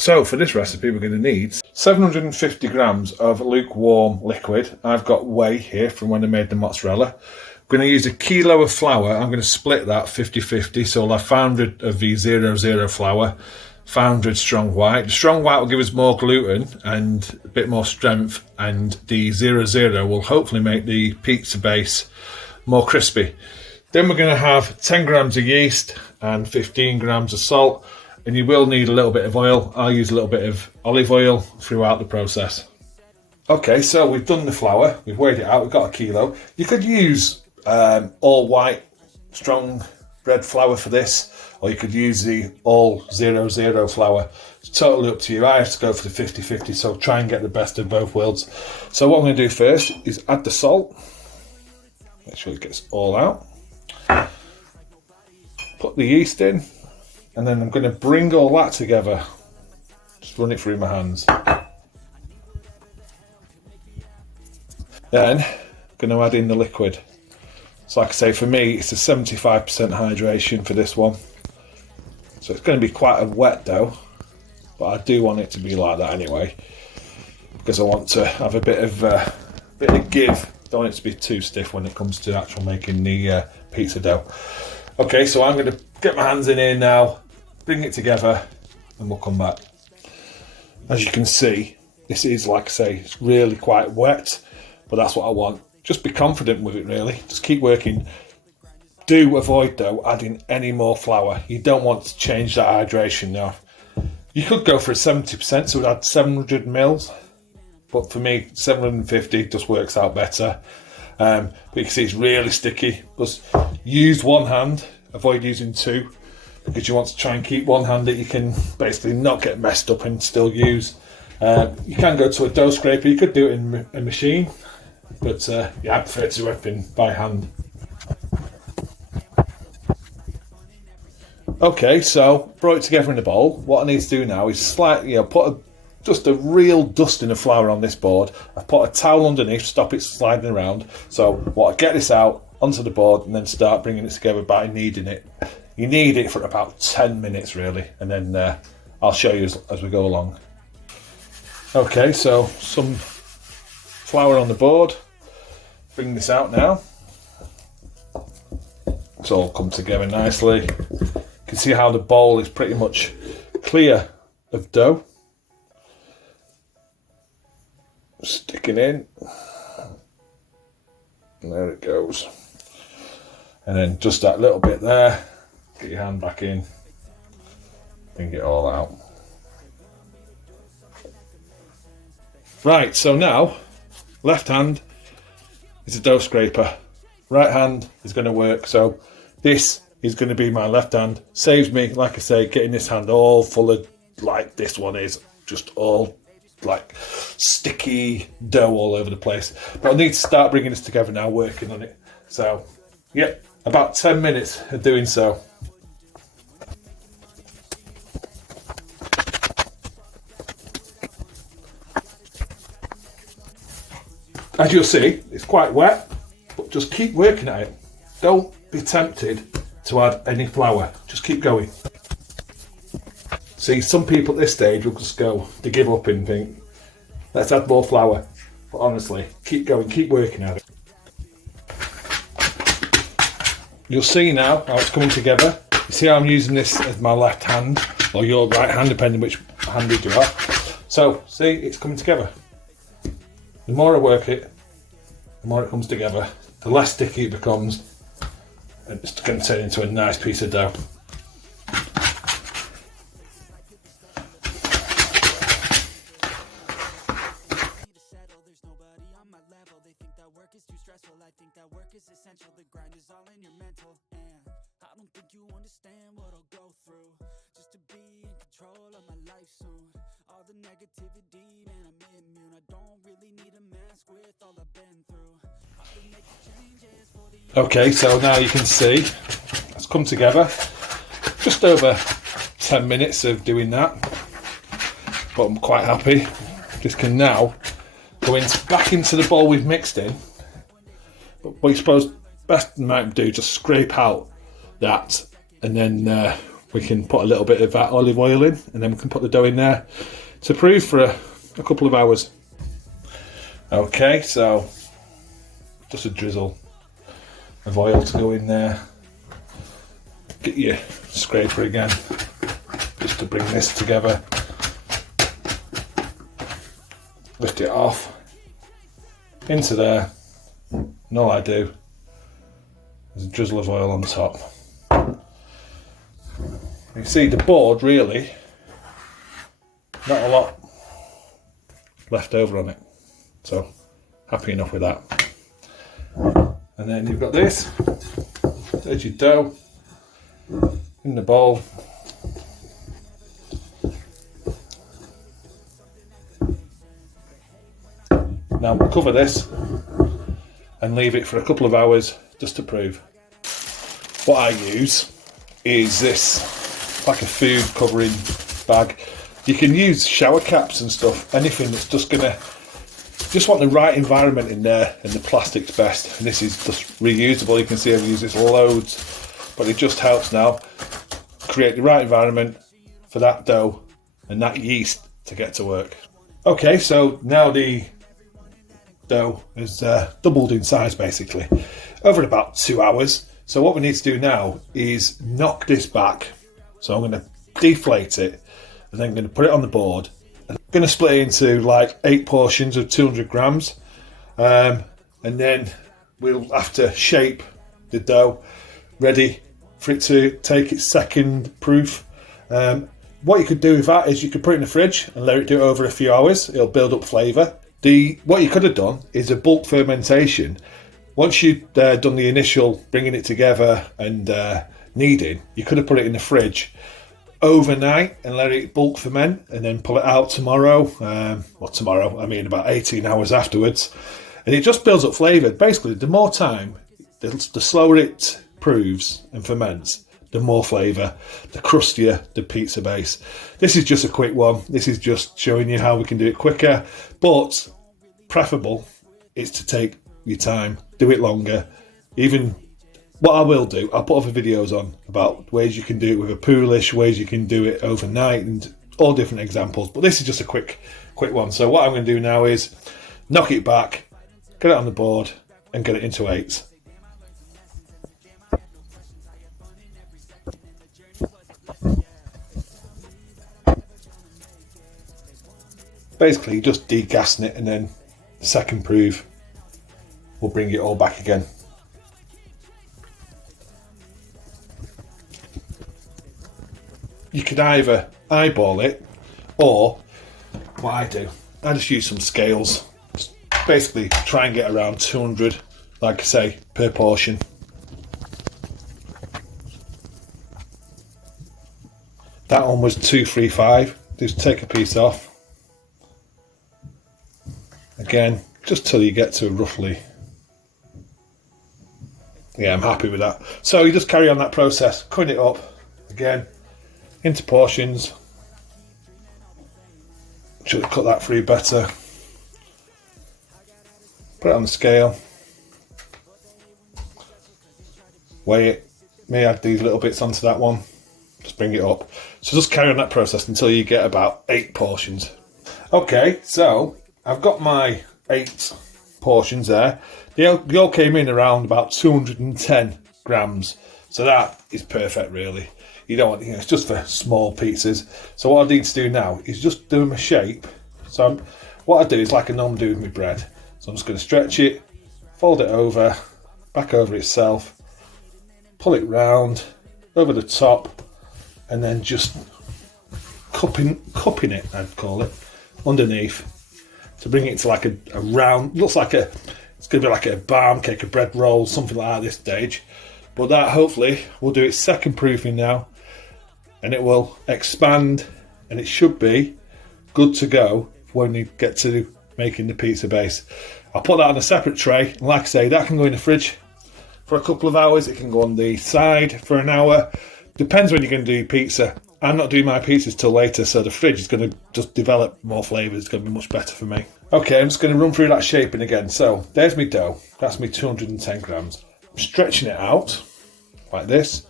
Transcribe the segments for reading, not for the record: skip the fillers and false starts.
So for this recipe, we're going to need 750 grams of lukewarm liquid. I've got whey here from when I made the mozzarella. I'm going to use a kilo of flour. I'm going to split that 50-50. So I'll have 500 of the 00 flour, 500 strong white. The strong white will give us more gluten and a bit more strength, and the 00 will hopefully make the pizza base more crispy. Then we're going to have 10 grams of yeast and 15 grams of salt. And you will need a little bit of oil. I'll use a little bit of olive oil throughout the process. Okay, so we've done the flour. We've weighed it out. We've got a kilo. You could use all white strong bread flour for this, or you could use the all 00 flour. It's totally up to you. I have to go for the 50-50, so try and get the best of both worlds. So what I'm going to do first is add the salt. Make sure it gets all out. Put the yeast in. And then I'm going to bring all that together. Just run it through my hands. Then I'm going to add in the liquid. So like I say, for me, it's a 75% hydration for this one. So it's going to be quite a wet dough, but I do want it to be like that anyway, because I want to have a bit of give. Don't want it to be too stiff when it comes to actual making the pizza dough. Okay, so I'm going to get my hands in here now, bring it together, and we'll come back. As you can see, this is, like I say, it's really quite wet, but that's what I want. Just be confident with it, really. Just keep working. Do avoid, though, adding any more flour. You don't want to change that hydration now. You could go for a 70%, so we'd add 700 mils, but for me, 750 just works out better. But you can see it's really sticky. Just use one hand, avoid using two, because you want to try and keep one hand that you can basically not get messed up and still use. You can go to a dough scraper. You could do it in a machine, but yeah, I prefer to do everything by hand. Okay, so brought it together in a bowl. What I need to do now is slightly, put just a real dusting of flour on this board. I've put a towel underneath, stop it sliding around. So what I get this out onto the board and then start bringing it together by kneading it. You knead it for about 10 minutes really, and then I'll show you as we go along. Okay, so some flour on the board. Bring this out now. It's all come together nicely. You can see how the bowl is pretty much clear of dough. Stick it in, and there it goes. And then just that little bit there, get your hand back in, bring it all out. Right, so now, left hand is a dough scraper, right hand is going to work, so this is going to be my left hand. Saves me, like I say, getting this hand all full of, like this one is, just all like sticky dough all over the place. But I need to start bringing this together now, working on it. So yeah, about 10 minutes of doing so. As you'll see, it's quite wet, but just keep working at it. Don't be tempted to add any flour, just keep going. See, some people at this stage will just go to give up and think, let's add more flour. But honestly, keep going, keep working at it. You'll see now how it's coming together. You see how I'm using this as my left hand, or your right hand, depending which handed you are. So, see, it's coming together. The more I work it, the more it comes together, the less sticky it becomes, and it's going to turn into a nice piece of dough. Okay, so now you can see it's come together. Just over 10 minutes of doing that, but I'm quite happy. This can now go back into the bowl we've mixed in. But what you suppose best might do, just scrape out that, and then we can put a little bit of that olive oil in, and then we can put the dough in there to prove for a couple of hours. Okay, so just a drizzle of oil to go in there. Get your scraper again, just to bring this together. Lift it off into there, and all I do is a drizzle of oil on top. You see the board, really not a lot left over on it, so happy enough with that. And then you've got this, there's your dough in the bowl. Now we'll cover this and leave it for a couple of hours just to prove. What I use is this, like a food covering bag. You can use shower caps and stuff, anything that's just want the right environment in there, and the plastic's best. And this is just reusable. You can see I've used this loads, but it just helps now create the right environment for that dough and that yeast to get to work. Okay, so now the dough is doubled in size basically over about 2 hours. So what we need to do now is knock this back. So I'm going to deflate it, and then I'm going to put it on the board. I'm going to split it into like 8 portions of 200 grams, and then we'll have to shape the dough ready for it to take its second proof. What you could do with that is you could put it in the fridge and let it do it over a few hours. It'll build up flavour. What you could have done is a bulk fermentation. Once you've done the initial bringing it together and kneading, you could have put it in the fridge overnight and let it bulk ferment, and then pull it out tomorrow. Tomorrow, I mean about 18 hours afterwards. And it just builds up flavour. Basically, the more time, the slower it proves and ferments, the more flavour, the crustier the pizza base. This is just a quick one. This is just showing you how we can do it quicker, but preferable is to take your time, do it longer. Even what I will do, I'll put other videos on about ways you can do it with a poolish, ways you can do it overnight, and all different examples, but this is just a quick one. So what I'm going to do now is knock it back, get it on the board, and get it into 8s. Basically just degassing it, and then the second proof will bring it all back again. You could either eyeball it, or what I do, I just use some scales. Just basically try and get around 200, like I say, per portion. That one was 235. Just take a piece off. Again, just till you get to roughly, yeah, I'm happy with that. So you just carry on that process, cutting it up again into portions. Should have cut that through better. Put it on the scale, weigh it. May add these little bits onto that one, just bring it up. So just carry on that process until you get about 8 portions. Okay, so I've got my 8 portions there. They all came in around about 210 grams. So that is perfect, really. You don't want, it's just for small pizzas. So what I need to do now is just do them a shape. So what I do is like I normally do with my bread. So I'm just going to stretch it, fold it over, back over itself, pull it round, over the top, and then just cupping it, I'd call it, underneath, to bring it to like a round, looks like it's going to be like a barm cake, a bread roll, something like that at this stage. But that hopefully will do its second proofing now, and it will expand, and it should be good to go when you get to making the pizza base. I'll put that on a separate tray, and like I say, that can go in the fridge for a couple of hours. It can go on the side for an hour. Depends when you're going to do pizza. I'm not doing my pizzas till later, so the fridge is going to just develop more flavours. It's going to be much better for me. Okay, I'm just going to run through that shaping again. So there's my dough. That's my 210 grams. I'm stretching it out like this,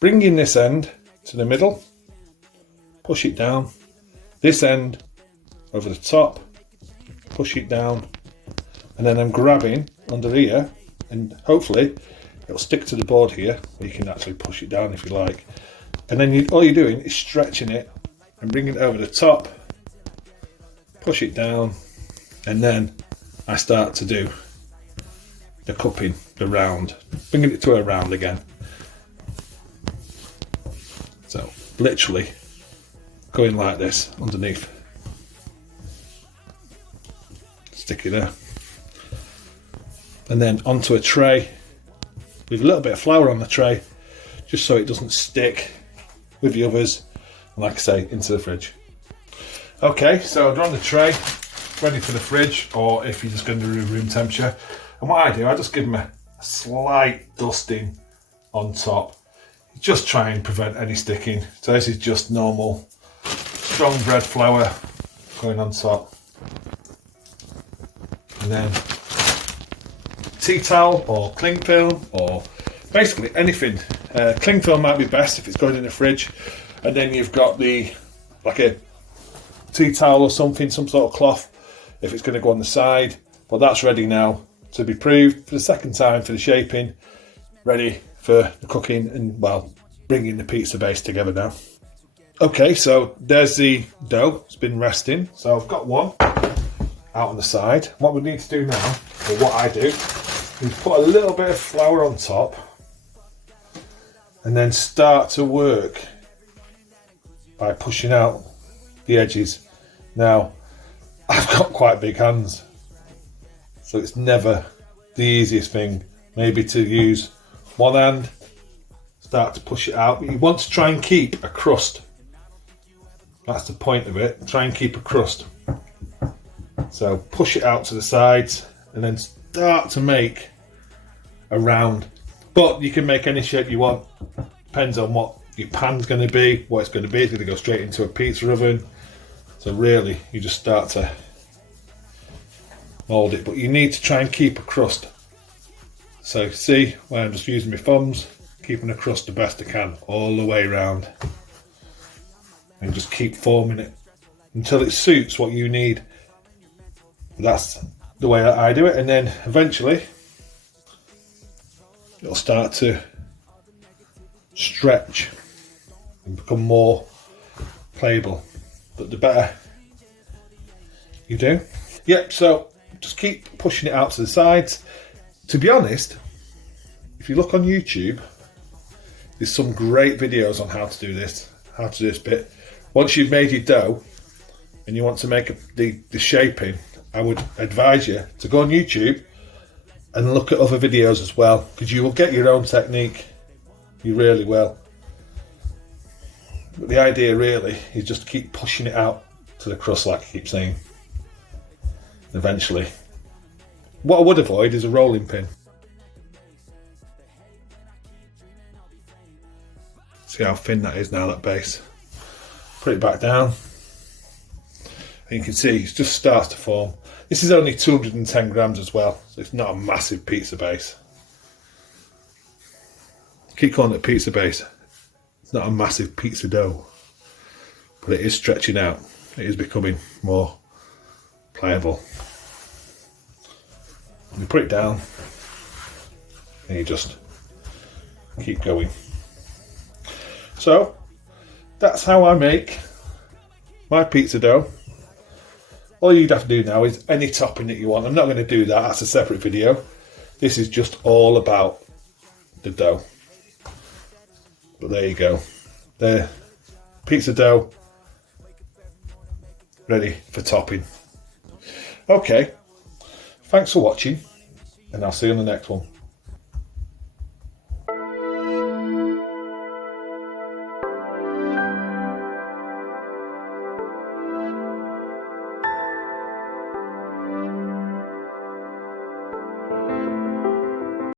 bringing this end to the middle, push it down, this end over the top, push it down, and then I'm grabbing under here, and hopefully it'll stick to the board here, where you can actually push it down if you like. And then all you're doing is stretching it and bringing it over the top, push it down, and then I start to do the cupping, the round, bringing it to a round again. So literally going like this underneath. Stick it there. And then onto a tray with a little bit of flour on the tray, just so it doesn't stick with the others. And like I say, into the fridge. Okay, so they're on the tray, ready for the fridge, or if you're just going to do room temperature. And what I do, I just give them a slight dusting on top. Just try and prevent any sticking. So this is just normal strong bread flour going on top. And then tea towel or cling film, or basically anything. Cling film might be best if it's going in the fridge. And then you've got like a tea towel or something, some sort of cloth, if it's going to go on the side. But that's ready now to be proved for the second time for the shaping, ready for the cooking and, well, bringing the pizza base together now. Okay, so there's the dough. It's been resting. So I've got one out on the side. What we need to do now, or what I do, is put a little bit of flour on top and then start to work by pushing out the edges. Now, I've got quite big hands, so it's never the easiest thing. Maybe to use one hand, start to push it out. But you want to try and keep a crust. That's the point of it. Try and keep a crust. So push it out to the sides and then start to make a round. But you can make any shape you want. Depends on what your pan's going to be, what it's going to be. It's going to go straight into a pizza oven. So really, you just start to mould it. But you need to try and keep a crust. So see, where I'm just using my thumbs, keeping the crust the best I can all the way around. And just keep forming it until it suits what you need. That's the way that I do it. And then eventually, it'll start to stretch and become more playable. But the better you do. Yep, so just keep pushing it out to the sides. To be honest, if you look on YouTube, there's some great videos on how to do this, how to do this bit. Once you've made your dough and you want to make the shaping, I would advise you to go on YouTube and look at other videos as well, because you will get your own technique. You really will. But the idea really is just to keep pushing it out to the crust, like I keep saying. Eventually. What I would avoid is a rolling pin. See how thin that is now, that base. Put it back down. And you can see it just starts to form. This is only 210 grams as well, so it's not a massive pizza base. Keep calling it pizza base. It's not a massive pizza dough, but it is stretching out. It is becoming more pliable. You put it down and you just keep going. So that's how I make my pizza dough. All you'd have to do now is any topping that you want. I'm not going to do that, that's a separate video. This is just all about the dough. But there you go. The pizza dough ready for topping. Okay, thanks for watching, and I'll see you on the next one.